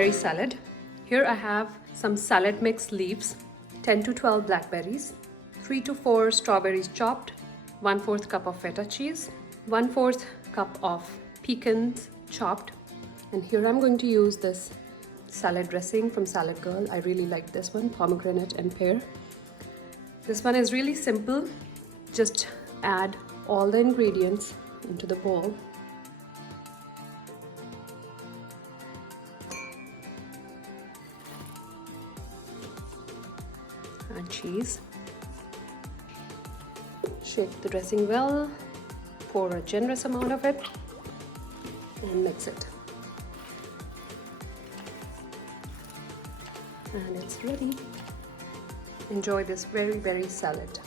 berry salad. Here I have some salad mix leaves, 10 to 12 blackberries, 3 to 4 strawberries chopped, 1/4 cup of feta cheese, 1/4 cup of pecans chopped, and here I'm going to use this salad dressing from Salad Girl. I really like this one, pomegranate and pear. This one is really simple. Just add all the ingredients into the bowl. Add cheese. Shake the dressing well. Pour a generous amount of it and mix it. And it's ready. Enjoy this very, very salad.